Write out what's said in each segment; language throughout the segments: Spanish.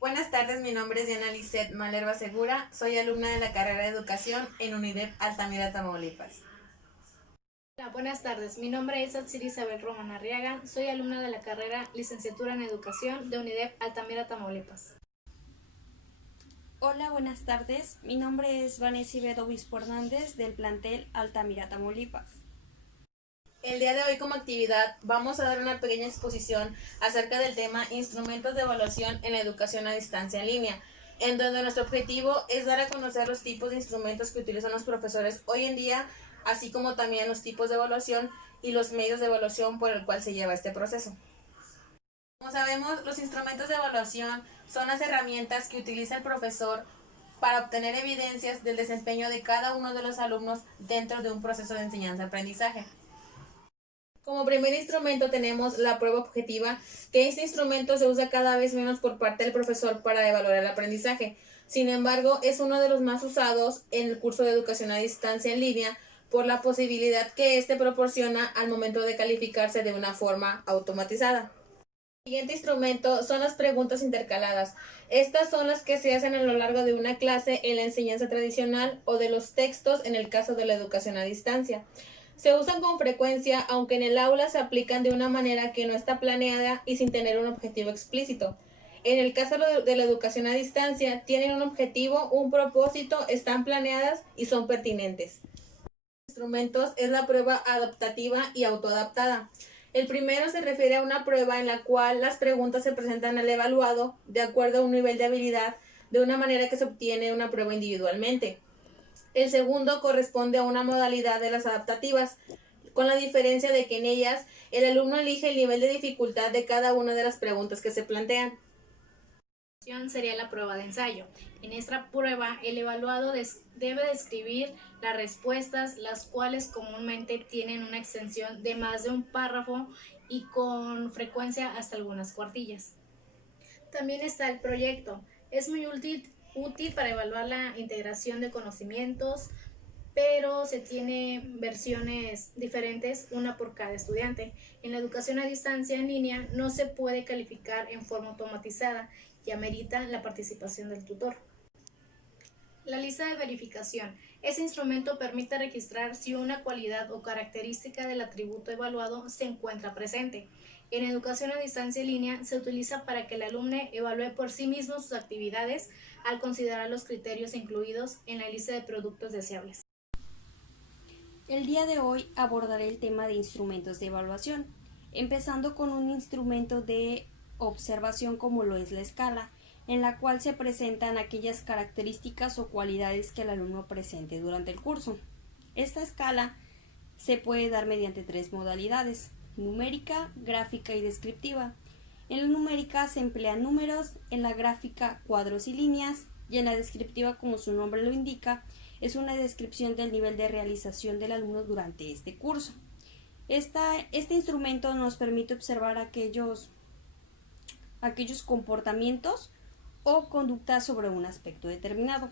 Buenas tardes, mi nombre es Diana Lisset Malerva Segura, soy alumna de la carrera de Educación en UNIDEP Altamira, Tamaulipas. Hola, buenas tardes. Mi nombre es Atsiri Isabel Román Arriaga. Soy alumna de la carrera Licenciatura en Educación de UNIDEP Altamira, Tamaulipas. Hola, buenas tardes. Mi nombre es Vanessa Ibedo Obispo Hernández del plantel Altamira, Tamaulipas. El día de hoy como actividad vamos a dar una pequeña exposición acerca del tema Instrumentos de evaluación en la educación a distancia en línea, en donde nuestro objetivo es dar a conocer los tipos de instrumentos que utilizan los profesores hoy en día, así como también los tipos de evaluación y los medios de evaluación por el cual se lleva este proceso. Como sabemos, los instrumentos de evaluación son las herramientas que utiliza el profesor para obtener evidencias del desempeño de cada uno de los alumnos dentro de un proceso de enseñanza-aprendizaje. Como primer instrumento tenemos la prueba objetiva, que este instrumento se usa cada vez menos por parte del profesor para evaluar el aprendizaje. Sin embargo, es uno de los más usados en el curso de educación a distancia en línea por la posibilidad que éste proporciona al momento de calificarse de una forma automatizada. El siguiente instrumento son las preguntas intercaladas. Estas son las que se hacen a lo largo de una clase en la enseñanza tradicional o de los textos en el caso de la educación a distancia. Se usan con frecuencia, aunque en el aula se aplican de una manera que no está planeada y sin tener un objetivo explícito. En el caso de la educación a distancia, tienen un objetivo, un propósito, están planeadas y son pertinentes. Instrumentos es la prueba adaptativa y autoadaptada. El primero se refiere a una prueba en la cual las preguntas se presentan al evaluado de acuerdo a un nivel de habilidad de una manera que se obtiene una prueba individualmente. El segundo corresponde a una modalidad de las adaptativas, con la diferencia de que en ellas el alumno elige el nivel de dificultad de cada una de las preguntas que se plantean. Sería la prueba de ensayo. En esta prueba, el evaluado debe describir las respuestas, las cuales comúnmente tienen una extensión de más de un párrafo y con frecuencia hasta algunas cuartillas. También está el proyecto. Es muy útil para evaluar la integración de conocimientos, pero se tiene versiones diferentes, una por cada estudiante. En la educación a distancia en línea no se puede calificar en forma automatizada y amerita la participación del tutor. La lista de verificación. Ese instrumento permite registrar si una cualidad o característica del atributo evaluado se encuentra presente. En educación a distancia en línea se utiliza para que el alumno evalúe por sí mismo sus actividades al considerar los criterios incluidos en la lista de productos deseables. El día de hoy abordaré el tema de instrumentos de evaluación, empezando con un instrumento de observación como lo es la escala, en la cual se presentan aquellas características o cualidades que el alumno presente durante el curso. Esta escala se puede dar mediante tres modalidades: numérica, gráfica y descriptiva. En la numérica se emplean números, en la gráfica cuadros y líneas, y en la descriptiva, como su nombre lo indica, es una descripción del nivel de realización del alumno durante este curso. Este instrumento nos permite observar aquellos comportamientos o conductas sobre un aspecto determinado.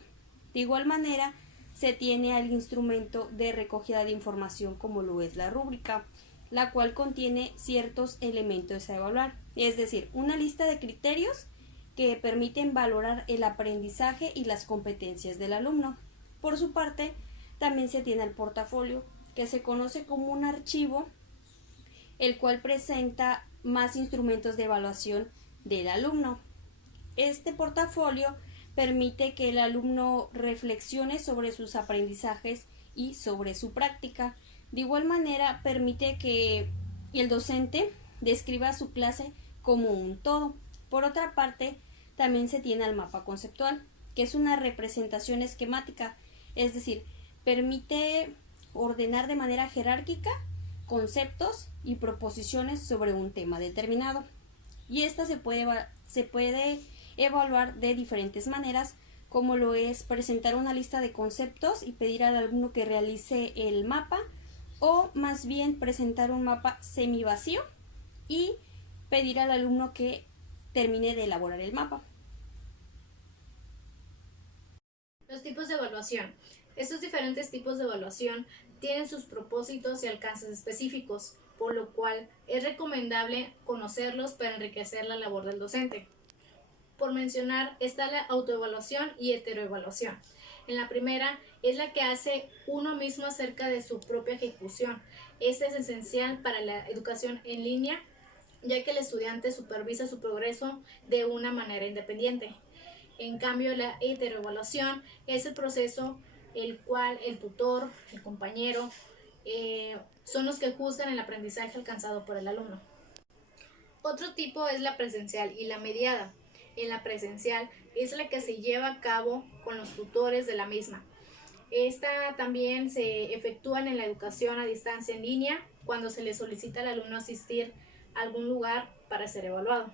De igual manera, se tiene el instrumento de recogida de información como lo es la rúbrica, la cual contiene ciertos elementos a evaluar, es decir, una lista de criterios que permiten valorar el aprendizaje y las competencias del alumno. Por su parte, también se tiene el portafolio, que se conoce como un archivo, el cual presenta más instrumentos de evaluación del alumno. Este portafolio permite que el alumno reflexione sobre sus aprendizajes y sobre su práctica. De igual manera, permite que el docente describa su clase como un todo. Por otra parte, también se tiene el mapa conceptual, que es una representación esquemática, es decir, permite ordenar de manera jerárquica conceptos y proposiciones sobre un tema determinado. Y esta se puede evaluar de diferentes maneras, como lo es presentar una lista de conceptos y pedir al alumno que realice el mapa, o más bien presentar un mapa semi vacío y pedir al alumno que termine de elaborar el mapa. Los tipos de evaluación. Estos diferentes tipos de evaluación tienen sus propósitos y alcances específicos, por lo cual es recomendable conocerlos para enriquecer la labor del docente. Por mencionar, está la autoevaluación y heteroevaluación. En la primera es la que hace uno mismo acerca de su propia ejecución. Esta es esencial para la educación en línea, ya que el estudiante supervisa su progreso de una manera independiente. En cambio, la heteroevaluación es el proceso el cual el tutor, el compañero, son los que juzgan el aprendizaje alcanzado por el alumno. Otro tipo es la presencial y la mediada. En la presencial es la que se lleva a cabo con los tutores de la misma. Esta también se efectúa en la educación a distancia en línea cuando se le solicita al alumno asistir a algún lugar para ser evaluado.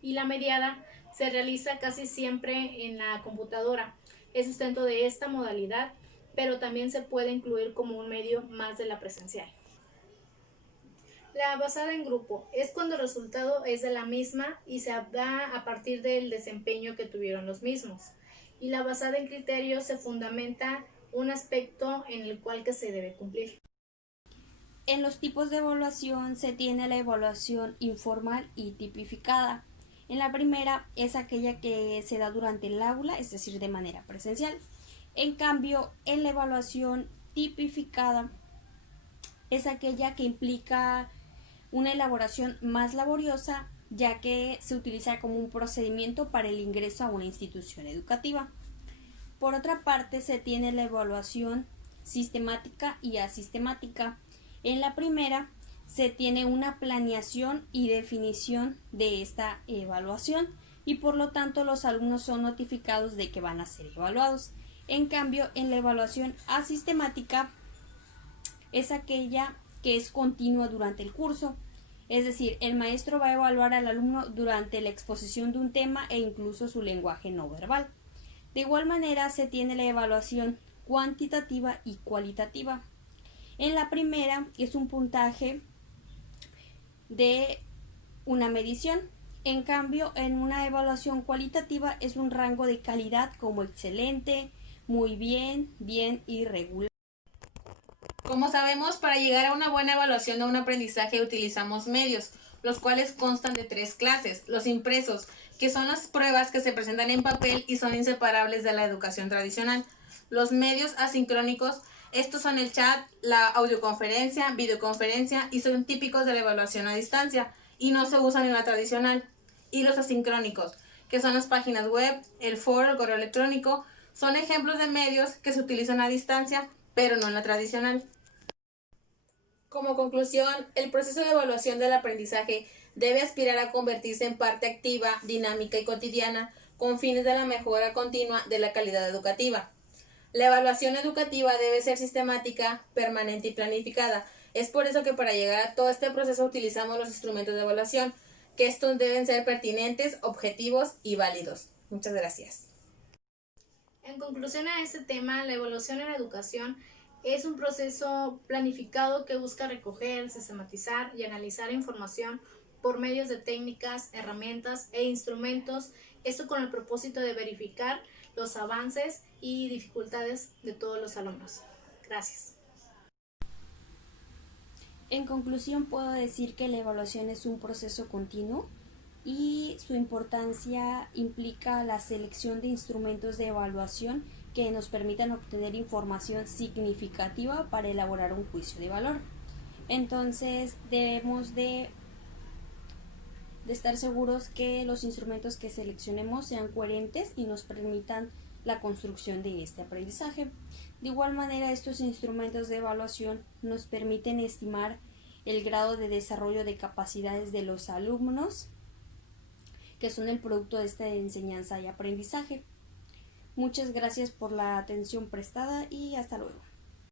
Y la mediada se realiza casi siempre en la computadora. Es sustento de esta modalidad, pero también se puede incluir como un medio más de la presencial. La basada en grupo es cuando el resultado es de la misma y se da a partir del desempeño que tuvieron los mismos. Y la basada en criterios se fundamenta un aspecto en el cual que se debe cumplir. En los tipos de evaluación se tiene la evaluación informal y tipificada. En la primera es aquella que se da durante el aula, es decir, de manera presencial. En cambio, en la evaluación tipificada es aquella que implica una elaboración más laboriosa, ya que se utiliza como un procedimiento para el ingreso a una institución educativa. Por otra parte, se tiene la evaluación sistemática y asistemática. En la primera se tiene una planeación y definición de esta evaluación y por lo tanto los alumnos son notificados de que van a ser evaluados. En cambio, en la evaluación asistemática es aquella que es continua durante el curso, es decir, el maestro va a evaluar al alumno durante la exposición de un tema e incluso su lenguaje no verbal. De igual manera se tiene la evaluación cuantitativa y cualitativa. En la primera es un puntaje de una medición, en cambio en una evaluación cualitativa es un rango de calidad como excelente, muy bien, bien y regular. Como sabemos, para llegar a una buena evaluación de un aprendizaje utilizamos medios, los cuales constan de 3 clases. Los impresos, que son las pruebas que se presentan en papel y son inseparables de la educación tradicional. Los medios asincrónicos, estos son el chat, la audioconferencia, videoconferencia y son típicos de la evaluación a distancia y no se usan en la tradicional. Y los asincrónicos, que son las páginas web, el foro, el correo electrónico, son ejemplos de medios que se utilizan a distancia, pero no en la tradicional. Como conclusión, el proceso de evaluación del aprendizaje debe aspirar a convertirse en parte activa, dinámica y cotidiana, con fines de la mejora continua de la calidad educativa. La evaluación educativa debe ser sistemática, permanente y planificada. Es por eso que para llegar a todo este proceso utilizamos los instrumentos de evaluación, que estos deben ser pertinentes, objetivos y válidos. Muchas gracias. En conclusión a este tema, la evaluación en la educación es un proceso planificado que busca recoger, sistematizar y analizar información por medios de técnicas, herramientas e instrumentos, esto con el propósito de verificar los avances y dificultades de todos los alumnos. Gracias. En conclusión, puedo decir que la evaluación es un proceso continuo y su importancia implica la selección de instrumentos de evaluación que nos permitan obtener información significativa para elaborar un juicio de valor. Entonces debemos de estar seguros que los instrumentos que seleccionemos sean coherentes y nos permitan la construcción de este aprendizaje. De igual manera, estos instrumentos de evaluación nos permiten estimar el grado de desarrollo de capacidades de los alumnos, que son el producto de esta enseñanza y aprendizaje. Muchas gracias por la atención prestada y hasta luego.